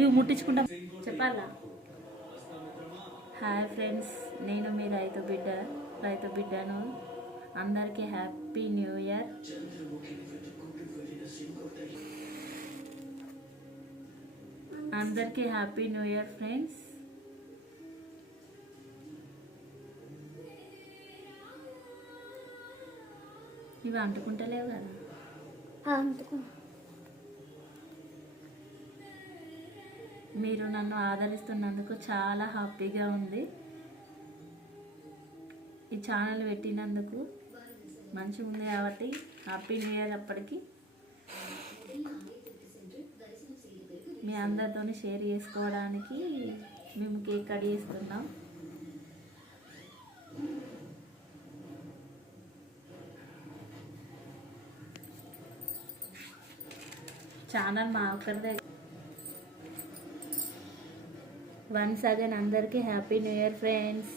ఇవి ముట్టించుకుంటా చెప్పాలా. హాయ్ ఫ్రెండ్స్, నేను మీ రైతు బిడ్డను. అందరికీ హ్యాపీ న్యూ ఇయర్. అందరికీ హ్యాపీ న్యూ ఇయర్ ఫ్రెండ్స్. ఇవి అంటుకుంటలేవు కదా. మీరు నన్ను ఆదరిస్తున్నందుకు చాలా హ్యాపీగా ఉంది. ఈ ఛానల్ పెట్టినందుకు మంచిగా ఉంది కాబట్టి హ్యాపీ న్యూ ఇయర్. అప్పటికి మీ అందరితో షేర్ చేసుకోవడానికి మేము కేక్ కట్ చేస్తున్నాం. ఛానల్ మా ఒక్కరిదే. వన్స్ అగైన్ అందరికీ హ్యాపీ న్యూ ఇయర్ ఫ్రెండ్స్.